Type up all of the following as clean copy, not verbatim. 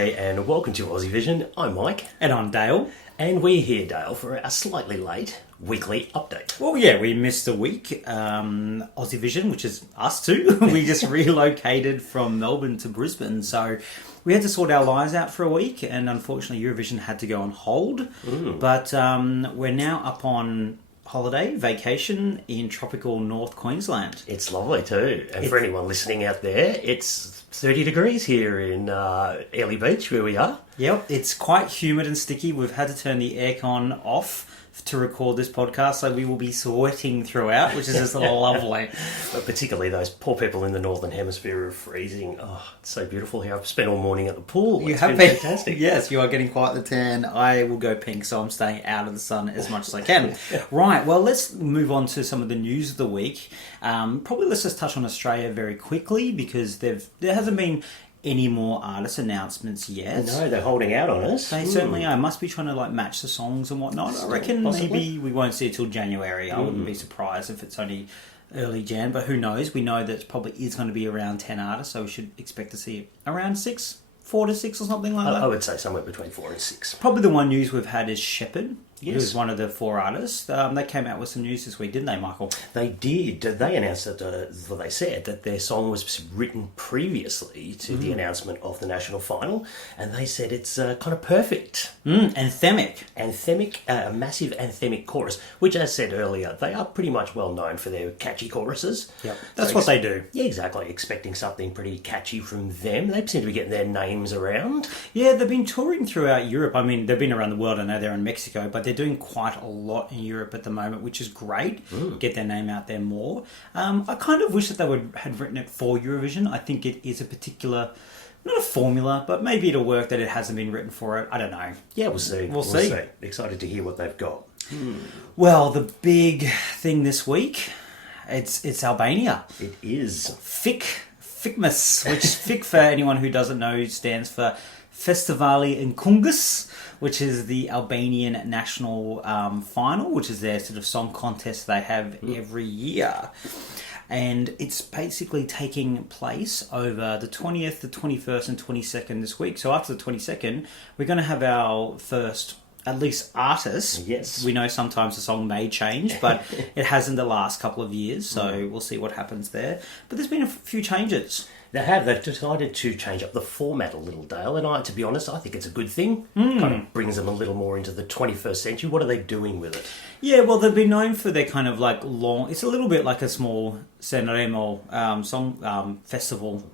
G'day and welcome to Aussie Vision. I'm Mike. And I'm Dale. And we're here, Dale, for a slightly late weekly update. Well, yeah, we missed a week. Aussie Vision, which is us too, we just relocated from Melbourne to Brisbane. So we had to sort our lives out for a week, and unfortunately Eurovision had to go on hold. But we're now up on holiday, vacation in tropical North Queensland. It's lovely too. And for anyone listening out there, it's 30 degrees here in Airlie Beach, where we are. Yep, it's quite humid and sticky. We've had to turn the aircon off to record this podcast, so we will be sweating throughout, which is just lovely. But particularly those poor people in the Northern Hemisphere are freezing. Oh, it's so beautiful here. I've spent all morning at the pool. It's been fantastic. Yes, you are getting quite the tan. I will go pink, so I'm staying out of the sun as much as I can. Right, well, let's move on to some of the news of the week. Probably let's just touch on Australia very quickly, because there hasn't been any more artist announcements yet. No, they're holding out on us. They certainly are. Must be trying to match the songs and whatnot. I reckon maybe we won't see it till January. I wouldn't be surprised if it's only early Jan, but who knows? We know that it probably is going to be around 10 artists, so we should expect to see it around 4 to 6 or something like that. I would say somewhere between 4 and 6. Probably the one news we've had is Shepherd. Yes. Who's one of the 4 artists. They came out with some news this week, didn't they, Michael? They did. They announced that, they said that their song was written previously to the announcement of the national final, and they said it's kind of perfect. Anthemic. A massive anthemic chorus, which, as said earlier, they are pretty much well known for their catchy choruses. Yep, that's what they do. Yeah, exactly. Expecting something pretty catchy from them. They seem to be getting their names around. Yeah, they've been touring throughout Europe. I mean, they've been around the world. I know they're in Mexico, but they're doing quite a lot in Europe at the moment, which is great. Get their name out there more. I kind of wish that they had written it for Eurovision. I think it is a particular, not a formula, but maybe it'll work that it hasn't been written for it. I don't know. Yeah, we'll see. We'll see. Excited to hear what they've got. Well, the big thing this week, it's Albania. It is. FiKmas, which FiK, for anyone who doesn't know, stands for Festivali and Kungus, which is the Albanian national final, which is their sort of song contest they have every year. And it's basically taking place over the 20th, the 21st and 22nd this week. So after the 22nd, we're going to have our first, at least, artist. Yes. We know sometimes the song may change, but it hasn't the last couple of years, so we'll see what happens there. But there's been a few changes. They've decided to change up the format a little, Dale, and to be honest, I think it's a good thing. Kind of brings them a little more into the 21st century. What are they doing with it? Yeah, well, they've been known for their kind of long... It's a little bit like a small Sanremo song festival.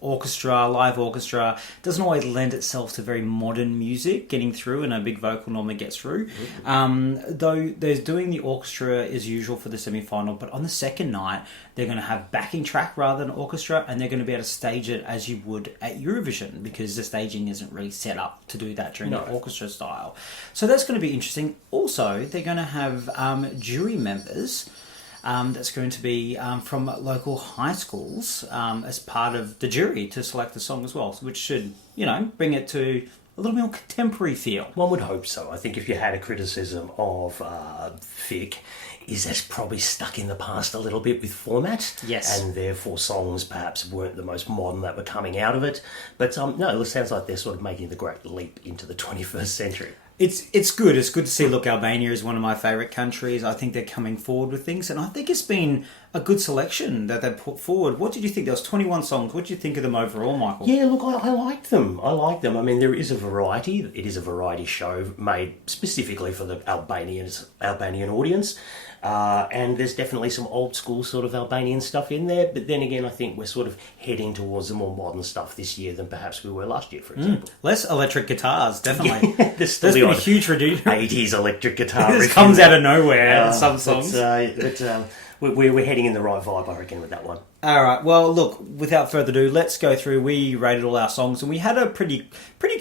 Orchestra, live orchestra. Doesn't always lend itself to very modern music getting through, and a big vocal normally gets through. Though they're doing the orchestra as usual for the semi-final, but on the second night, they're going to have backing track rather than orchestra, and they're going to be able to stage it as you would at Eurovision, because the staging isn't really set up to do that during the orchestra style. So that's going to be interesting. Also, they're going to have jury members that's going to be from local high schools as part of the jury to select the song as well, which should, bring it to a little more contemporary feel. One would hope so. I think if you had a criticism of FiK, is that's probably stuck in the past a little bit with format. Yes. And therefore songs perhaps weren't the most modern that were coming out of it. But no, it sounds like they're sort of making the great leap into the 21st century. It's good. It's good to see. Look, Albania is one of my favourite countries. I think they're coming forward with things, and I think it's been a good selection that they've put forward. What did you think? There was 21 songs. What did you think of them overall, Michael? Yeah, look, I liked them. I mean, there is a variety. It is a variety show made specifically for the Albanian audience. And there's definitely some old school sort of Albanian stuff in there, but then again I think we're sort of heading towards the more modern stuff this year than perhaps we were last year, for example. Less electric guitars, definitely. There's been a huge reduction. 80s electric guitar. This comes out of nowhere, some songs. We're heading in the right vibe, I reckon, with that one. All right. Well, look, without further ado, let's go through. We rated all our songs, and we had a pretty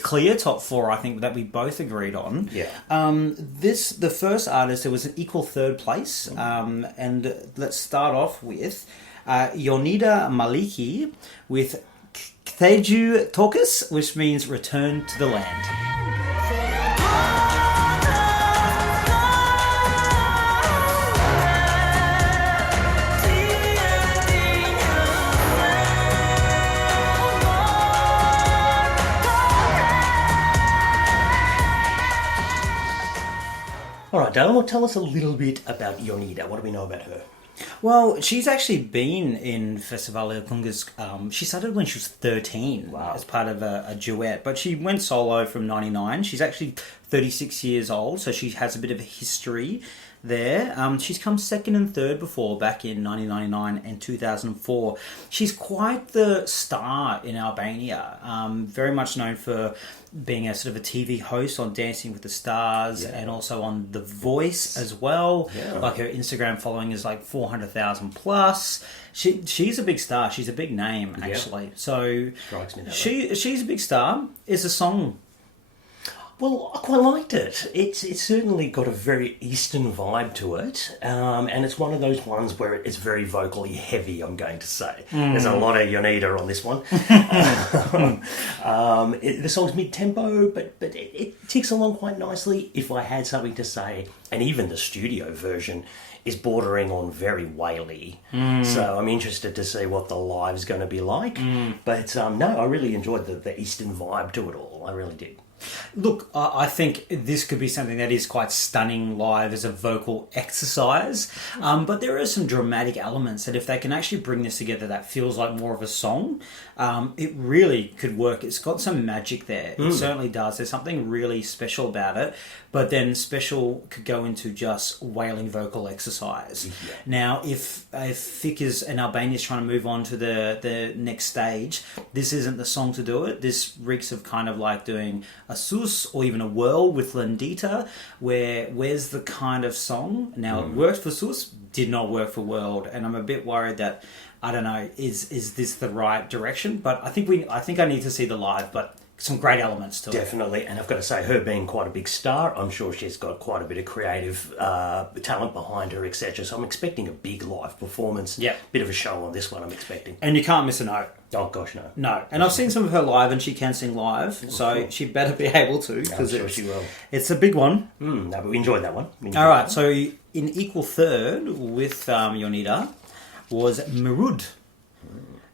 clear top 4, I think, that we both agreed on. Yeah. The first artist, there was an equal third place, and let's start off with Yoni De Maliki with Ktheju Tokus, which means return to the land. All right, Dale, well, tell us a little bit about Yonida. What do we know about her? Well, she's actually been in Festival Kungas. She started when she was 13 as part of a duet, but she went solo from 99. She's actually 36 years old, so she has a bit of a history there. She's come second and third before, back in 1999 and 2004. She's quite the star in Albania, very much known for being a sort of a TV host on Dancing with the Stars and also on The Voice as well. Yeah. Like her Instagram following is like 400,000 plus. She's a big star. She's a big name, actually. So strikes me that she's a big star. It's a song. Well, I quite liked it. It's certainly got a very Eastern vibe to it, and it's one of those ones where it's very vocally heavy, I'm going to say. There's a lot of Yonida on this one. The song's mid-tempo, but it ticks along quite nicely. If I had something to say, and even the studio version is bordering on very waily. So I'm interested to see what the live's going to be like. But no, I really enjoyed the Eastern vibe to it all. I really did. Look, I think this could be something that is quite stunning live as a vocal exercise. But there are some dramatic elements that if they can actually bring this together that feels like more of a song, it really could work. It's got some magic there. It certainly does. There's something really special about it. But then special could go into just wailing vocal exercise. Yeah. Now, if FiK and Albania is trying to move on to the next stage, this isn't the song to do it. This reeks of kind of like doing a sus or even a whirl with Lendita, where's the kind of song? Now, it worked for sus, did not work for world, and I'm a bit worried that, I don't know, is this the right direction? But I think I need to see the live, but some great elements to it. Definitely, and I've got to say, her being quite a big star, I'm sure she's got quite a bit of creative talent behind her, etc. So I'm expecting a big live performance. Yeah. Bit of a show on this one, I'm expecting. And you can't miss a note. Oh, gosh, no. No. And I've seen some of her live, and she can sing live, so she better be able to. I'm sure she will. It's a big one. No, but we enjoyed that one. All right, so in equal third with Yonida was Murud.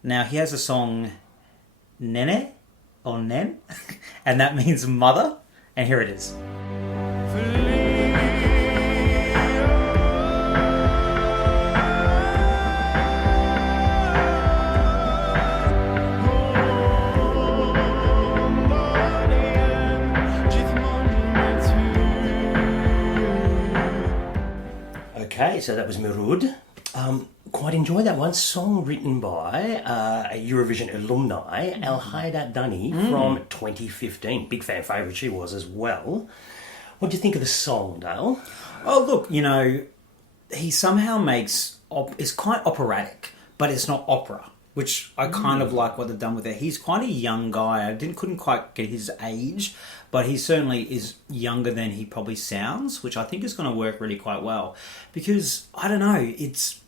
Now, he has a song, Nene, or Nen, and that means mother, and here it is. Okay, so that was Murud. Quite enjoyed that one. Song written by a Eurovision alumni, Alhaida Dani, from 2015. Big fan favourite she was as well. What do you think of the song, Dale? Oh, look, he somehow makes... it's quite operatic, but it's not opera, which I kind of like what they've done with it. He's quite a young guy. I couldn't quite get his age, but he certainly is younger than he probably sounds, which I think is going to work really quite well. Because, I don't know,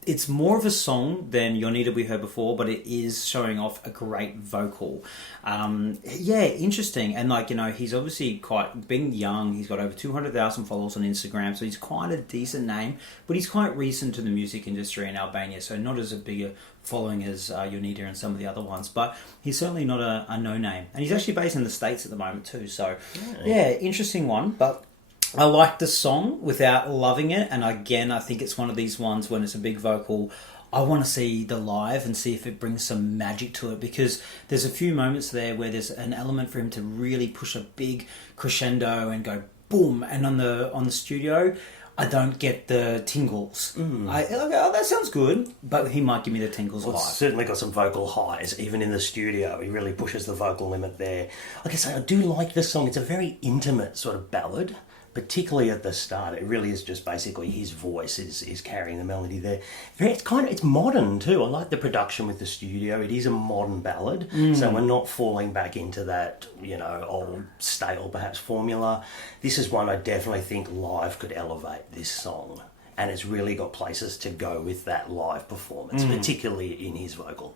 it's more of a song than Yonida we heard before, but it is showing off a great vocal. Interesting. And, he's obviously being young, he's got over 200,000 followers on Instagram, so he's quite a decent name, but he's quite recent to the music industry in Albania, so not as a bigger following as Yonida and some of the other ones, but he's certainly not a no-name. And he's actually based in the States at the moment too, so interesting one. But I like the song without loving it, and again, I think it's one of these ones when it's a big vocal, I want to see the live and see if it brings some magic to it, because there's a few moments there where there's an element for him to really push a big crescendo and go boom, and on the studio, I don't get the tingles. I go, oh, that sounds good, but he might give me the tingles live. Certainly got some vocal highs, even in the studio. He really pushes the vocal limit there. Like I say, I do like this song. It's a very intimate sort of ballad, particularly at the start. It really is just basically his voice is carrying the melody there. It's modern too. I like the production with the studio. It is a modern ballad, so we're not falling back into that, old stale perhaps formula. This is one I definitely think live could elevate this song, and it's really got places to go with that live performance, particularly in his vocal.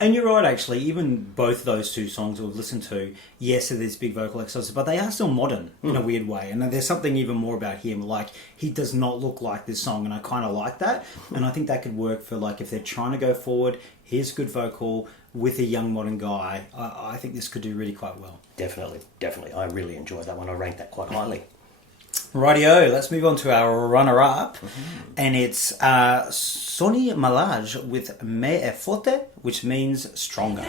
And you're right, actually, even both those two songs we've listened to, yes, there's big vocal exercises, but they are still modern in a weird way. And there's something even more about him, like, he does not look like this song, and I kind of like that. And I think that could work for, like, if they're trying to go forward, here's good vocal with a young modern guy. I think this could do really quite well. Definitely. I really enjoyed that one. I ranked that quite highly. Rightio, let's move on to our runner-up, and it's Sony Malaj with Me e Forte, which means stronger.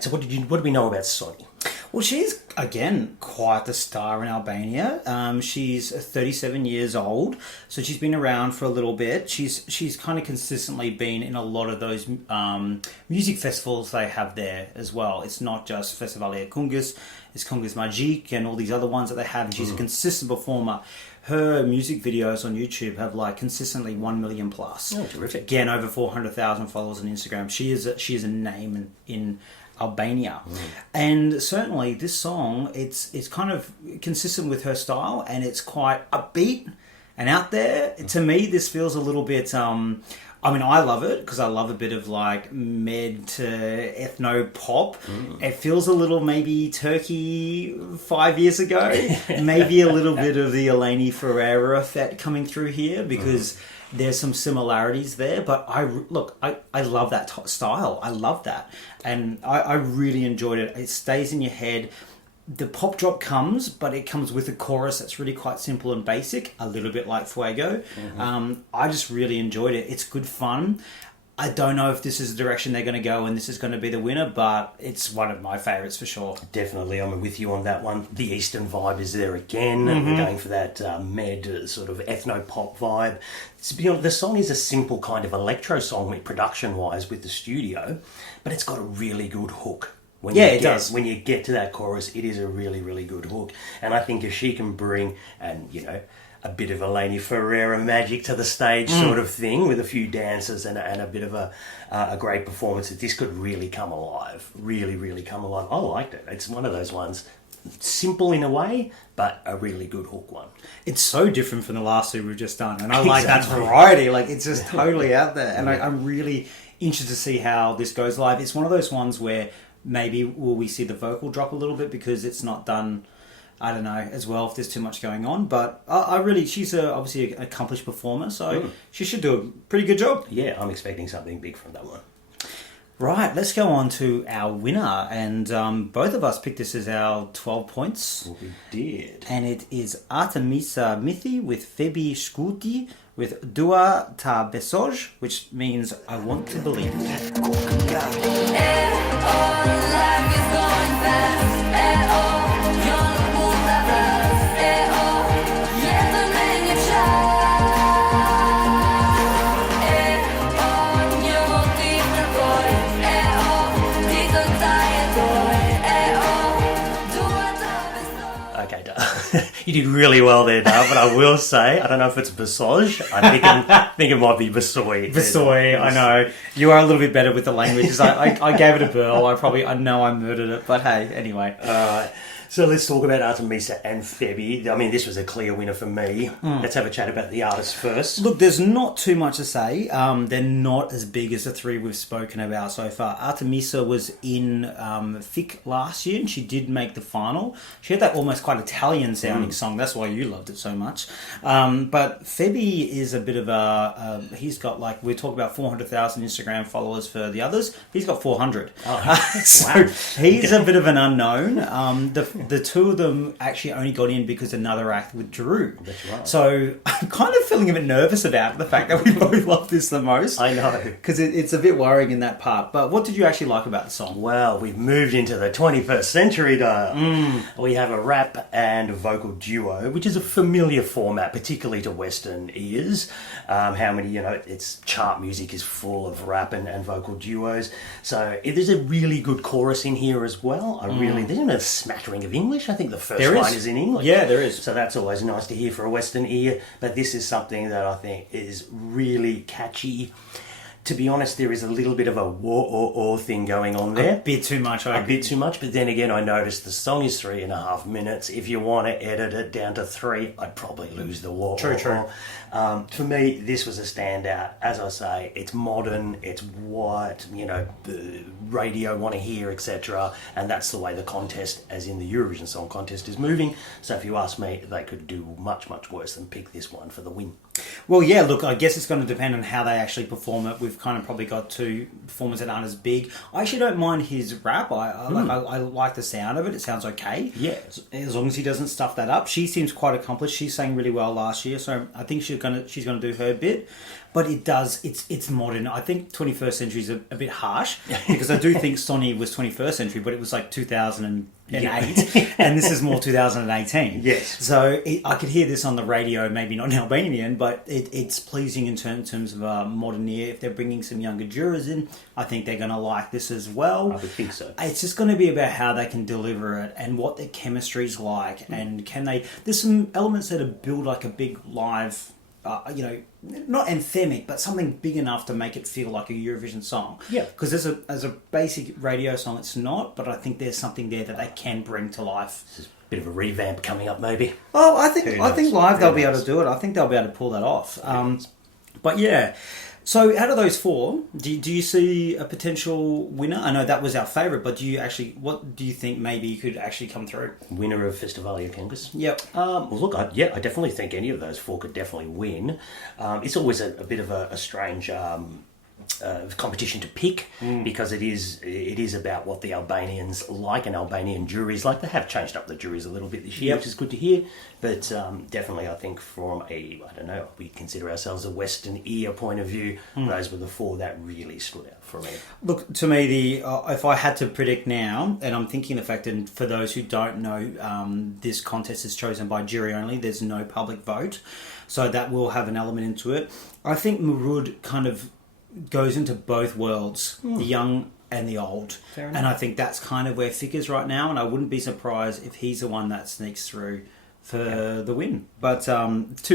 So what do we know about Sonny? Well, she's, again, quite the star in Albania. She's 37 years old, so she's been around for a little bit. She's kind of consistently been in a lot of those music festivals they have there as well. It's not just Festivalia Kungus, it's Kungus Magic and all these other ones that they have. And she's a consistent performer. Her music videos on YouTube have like consistently 1 million plus. Oh, terrific! Again, over 400,000 followers on Instagram. She is a name in Albania, and certainly this song it's kind of consistent with her style, and it's quite upbeat and out there. To me, this feels a little bit. I mean, I love it because I love a bit of like med to ethno pop. It feels a little maybe Turkey 5 years ago, maybe a little bit of the Eleni Ferreira effect coming through here because. There's some similarities there, but I love that style. I love that. And I really enjoyed it. It stays in your head. The pop drop comes, but it comes with a chorus that's really quite simple and basic, a little bit like Fuego. I just really enjoyed it. It's good fun. I don't know if this is the direction they're going to go and this is going to be the winner, but it's one of my favourites for sure. Definitely, I'm with you on that one. The Eastern vibe is there again. We're going for that med sort of ethno-pop vibe. To be honest, the song is a simple kind of electro song production-wise with the studio, but it's got a really good hook. It does. When you get to that chorus, it is a really, really good hook. And I think if she can bring, a bit of Eleni Ferreira magic to the stage sort of thing with a few dances and a bit of a great performance, that this could really come alive. Really, really come alive. I liked it. It's one of those ones, simple in a way, but a really good hook one. It's so different from the last two we've just done. And I like that variety. Like, it's just totally out there. And I'm really interested to see how this goes live. It's one of those ones where maybe will we see the vocal drop a little bit because it's not done... I don't know as well if there's too much going on, but she's obviously an accomplished performer, so she should do a pretty good job. Yeah, I'm expecting something big from that one. Right, let's go on to our winner, and both of us picked this as our 12 points. Well, we did. And it is Artemisa Mithi with Febi Shkuti with Dua Ta Besoj, which means I want to believe. You did really well there, Dale, but I will say, I don't know if it's Besoj. I think it might be Besoy. Besoy, I know. You are a little bit better with the languages. I gave it a burl. I know I murdered it, but hey, anyway. All right. So let's talk about Artemisa and Febi. I mean, this was a clear winner for me. Let's have a chat about the artists first. Look, there's not too much to say. They're not as big as the three we've spoken about so far. Artemisa was in FiK last year, and she did make the final. She had that almost quite Italian-sounding song. That's why you loved it so much. But Febi is a bit of he's got, like, we're talking about 400,000 Instagram followers for the others. He's got 400. Oh, so wow. He's a bit of an unknown. The two of them actually only got in because another act withdrew. That's right. So I'm kind of feeling a bit nervous about the fact that we both love this the most. I know. Because it's a bit worrying in that part. But what did you actually like about the song? Well, we've moved into the 21st century, Dale. We have a rap and a vocal duo, which is a familiar format, particularly to Western ears. It's chart music is full of rap and vocal duos. So there's a really good chorus in here as well. There's even a smattering of English. I think the first line is in English. Yeah, there is. So that's always nice to hear for a Western ear. But this is something that I think is really catchy. To be honest, there is a little bit of a war or thing going on there. A bit too much, I agree. Bit too much, but then again, I noticed the song is 3.5 minutes. If you want to edit it down to 3, I'd probably lose the war. True. For me, this was a standout. As I say, it's modern, it's what, the radio want to hear, etc. And that's the way the contest, as in the Eurovision Song Contest, is moving. So if you ask me, they could do much, much worse than pick this one for the win. Well, yeah, look, I guess it's going to depend on how they actually perform it. We've kind of probably got 2 performers that aren't as big. I actually don't mind his rap. I like the sound of it. It sounds okay. Yeah. As long as he doesn't stuff that up. She seems quite accomplished. She sang really well last year, so I think she's gonna do her bit. But it's modern. I think 21st century is a bit harsh because I do think Sonny was 21st century, but it was like 2008, and this is more 2018. Yes. So I could hear this on the radio, maybe not in Albanian, but it's pleasing in terms of modern ear. If they're bringing some younger jurors in, I think they're going to like this as well. I would think so. It's just going to be about how they can deliver it and what their chemistry's like, and can they... There's some elements that are built like a big live... not anthemic, but something big enough to make it feel like a Eurovision song. Yeah. Because as a basic radio song, it's not, but I think there's something there that they can bring to life. This is a bit of a revamp coming up, maybe. Oh, I think live they'll be able knows? to do it. I think they'll be able to pull that off. But yeah. So out of those 4, do you see a potential winner? I know that was our favourite, but what do you think maybe could actually come through? Winner of Festivalia Congress? Yep. Well, look, I definitely think any of those 4 could definitely win. It's always a bit of a strange competition to pick because it is about what the Albanians like and Albanian juries like. They have changed up the juries a little bit this year, which is good to hear. But definitely, I think from we consider ourselves a Western ear point of view, those were the 4 that really stood out for me. Look, to me, if I had to predict now, and I'm thinking the fact that for those who don't know, this contest is chosen by jury only. There's no public vote, so that will have an element into it. I think Murud kind of goes into both worlds, the young and the old. Fair enough. And I think that's kind of where FiK is right now, and I wouldn't be surprised if he's the one that sneaks through for the win. But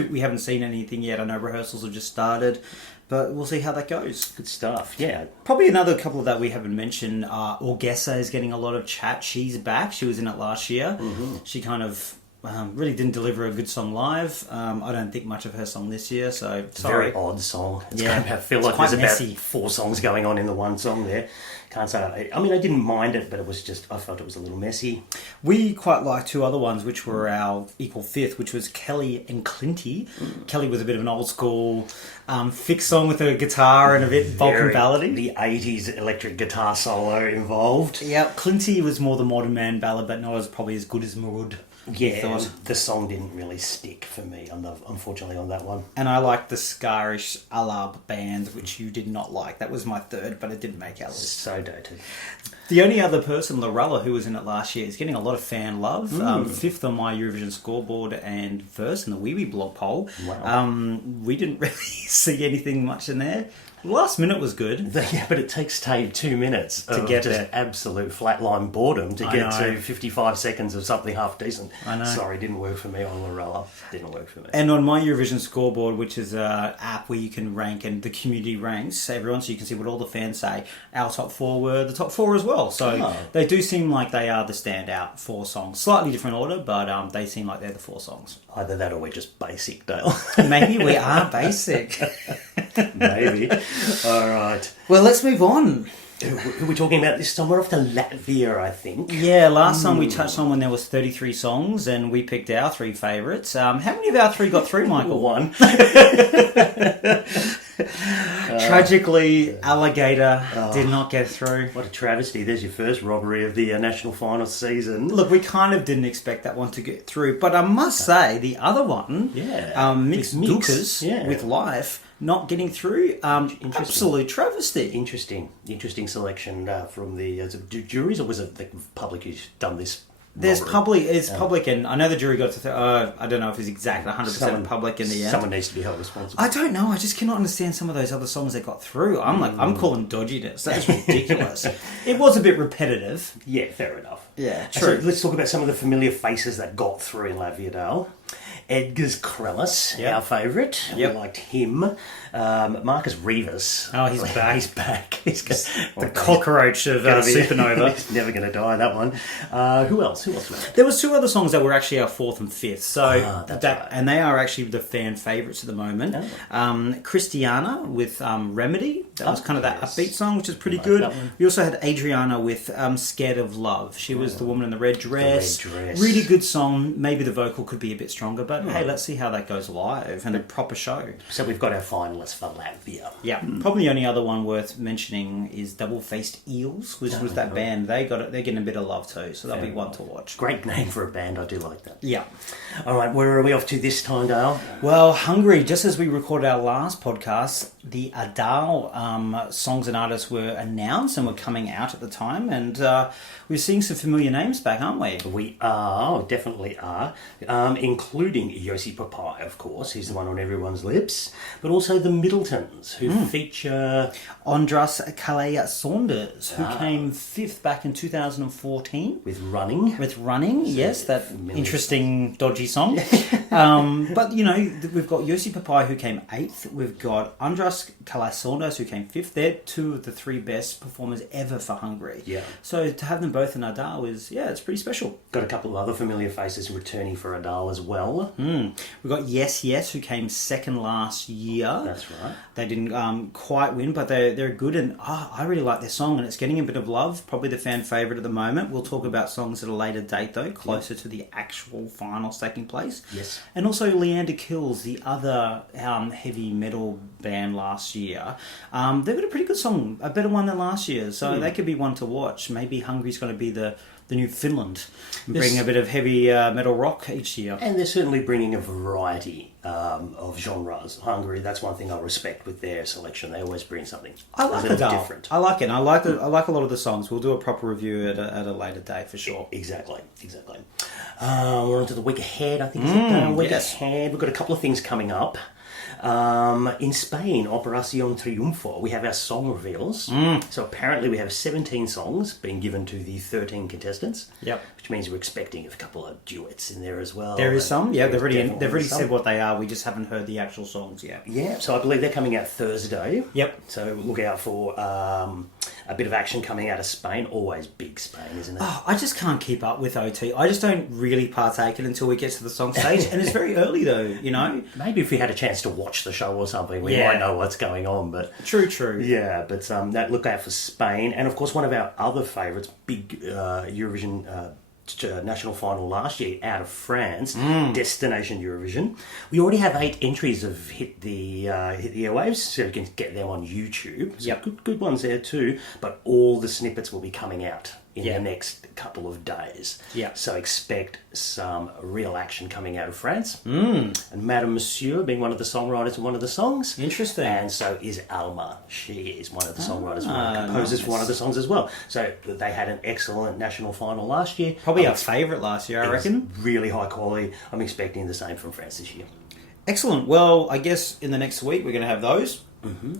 we haven't seen anything yet. I know rehearsals have just started, but we'll see how that goes. Good stuff, yeah. Probably another couple that we haven't mentioned, Orgessa is getting a lot of chat. She's back. She was in it last year. She kind of... really didn't deliver a good song live. I don't think much of her song this year, so sorry. Very odd song. Yeah, I feel like quite there's messy. about 4 songs going on in the one song there. Can't say. I didn't mind it, but I felt it was a little messy. We quite liked 2 other ones, which were our equal 5th, which was Kelly and Clinty. Kelly was a bit of an old school FiK song with a guitar and a bit Balkan ballady. The 80s electric guitar solo involved. Yeah, Clinty was more the modern man ballad, but not probably as good as Murud. Yeah, the song didn't really stick for me, unfortunately, on that one. And I liked the Scarish Alab band, which you did not like. That was my 3rd, but it didn't make our list. So dated. The only other person, Lorella, who was in it last year, is getting a lot of fan love. 5th on my Eurovision scoreboard and 1st in the Weeky blog poll. Wow. We didn't really see anything much in there. Last minute was good. Yeah, but it takes Tave 2 minutes to get just there. Absolute flatline boredom to get know. to 55 seconds of something half decent. I know. Sorry, didn't work for me on Lorella. Didn't work for me. And on my Eurovision scoreboard, which is an app where you can rank and the community ranks everyone, so you can see what all the fans say, our top 4 were the top 4 as well. So they do seem like they are the standout 4 songs. Slightly different order, but they seem like they're the 4 songs. Either that or we're just basic, Dale. Maybe we are basic. Maybe. All right. Well, let's move on. Who are we talking about this time? We're off to Latvia, I think. Yeah, last time we touched on when there was 33 songs and we picked our 3 favourites. How many of our 3 got through, Michael? 1. Tragically, Alligator did not get through. What a travesty. There's your first robbery of the national final season. Look, we kind of didn't expect that one to get through, but I must say, the other one, Mixed Dukas with Life, not getting through, absolute travesty. Interesting selection from the juries, or was it the public who's done this? There's public, and I know the jury got to. I don't know if it's exactly 100% public in the end. Someone needs to be held responsible. I don't know. I just cannot understand some of those other songs that got through. I'm calling dodginess. That's ridiculous. It was a bit repetitive. Yeah, fair enough. Yeah, true. So let's talk about some of the familiar faces that got through in Latvia, Dale. Edgar's Krellis, Yep. our favourite. Yep. We liked him. Marcus Rivas. Oh, he's back. He's back. He's The cockroach of Supernova. He's never going to die, that one. Who else? Who else? There was two other songs that were actually our fourth and fifth. So that's right. and they are actually the fan favourites at the moment. Christiana with Remedy. That was kind of that upbeat song, which is pretty good. that one. We also had Adriana with Scared of Love. She was the woman in the red dress. red dress. Really good song. Maybe the vocal could be a bit stronger, but hey, let's see how that goes live and a proper show. So we've got our finalists for Latvia. Yeah, probably the only other one worth mentioning is Double Faced Eels, which was that band. They're getting a bit of love too, so that'll be one to watch. Great name for a band. I do like that. Yeah. All right, where are we off to this time, Dale? Well, Hungary, just as we recorded our last podcast, the Adal songs and artists were announced and were coming out at the time, and we're seeing some familiar names back, aren't we? We are, definitely are, including Yossi Papai, of course. He's the one on everyone's lips. But also the Middletons, who feature... Andras Kalea Saunders, who came fifth back in 2014. With Running. With Running, yes, that interesting, dodgy song. But, we've got Yossi Papai, who came eighth. We've got Andras Kalea Saunders, who came fifth. They're two of the three best performers ever for Hungary. Yeah. So to have them both in Adal is, it's pretty special. Got a couple of other familiar faces returning for Adal as well. We've got Yes Yes, who came second last year. That's right. They didn't quite win, but they're good, and I really like their song, and it's getting a bit of love. Probably the fan favourite at the moment. We'll talk about songs at a later date, though, closer to the actual finals taking place. Yes. And also Leander Kills, the other heavy metal band last year. They've got a pretty good song, a better one than last year, so they could be one to watch. Maybe Hungary's going to be the new Finland, and bring a bit of heavy metal rock each year. And they're certainly bringing a variety of genres. Hungary, that's one thing I respect with their selection. They always bring something I like a little Adele. different. I like it. And I like a lot of the songs. We'll do a proper review at a later date for sure. Exactly. We're on to the week ahead, I think. Week yes. ahead. We've got a couple of things coming up. In Spain, Operación Triunfo, we have our song reveals. So apparently we have 17 songs being given to the 13 contestants. Yep. Which means we're expecting a couple of duets in there as well. There is some, yeah. They've already some. said what they are. We just haven't heard the actual songs yet. Yeah, so I believe they're coming out Thursday. Yep. So look out for a bit of action coming out of Spain. Always big Spain, isn't it? Oh, I just can't keep up with OT. I just don't really partake in it until we get to the song stage, and it's very early though. Maybe if we had a chance to watch the show or something, we might know what's going on. But True. yeah, but look out for Spain, and of course one of our other favourites, big Eurovision. National final last year out of France, Destination Eurovision. We already have 8 entries of hit the airwaves, so you can get them on YouTube. So good ones there too. But all the snippets will be coming out in the next couple of days. Yeah. So expect some real action coming out of France. And Madame Monsieur being one of the songwriters of one of the songs. Interesting. And so is Alma. She is one of the songwriters, one of the composers for one of the songs as well. So they had an excellent national final last year. Probably our favourite last year, I reckon. Really high quality. I'm expecting the same from France this year. Excellent. Well, I guess in the next week we're going to have those.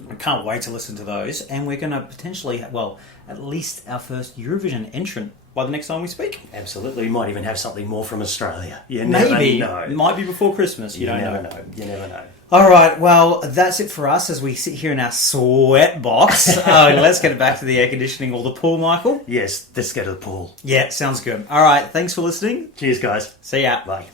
I can't wait to listen to those, and we're going to potentially, at least our first Eurovision entrant by the next time we speak. Absolutely. You might even have something more from Australia. You Maybe. never know. It might be before Christmas. You don't never know. You never know. All right, well, that's it for us as we sit here in our sweat box. Let's get back to the air conditioning or the pool, Michael. Yes, let's go to the pool. Yeah, sounds good. All right, thanks for listening. Cheers, guys. See ya. Bye.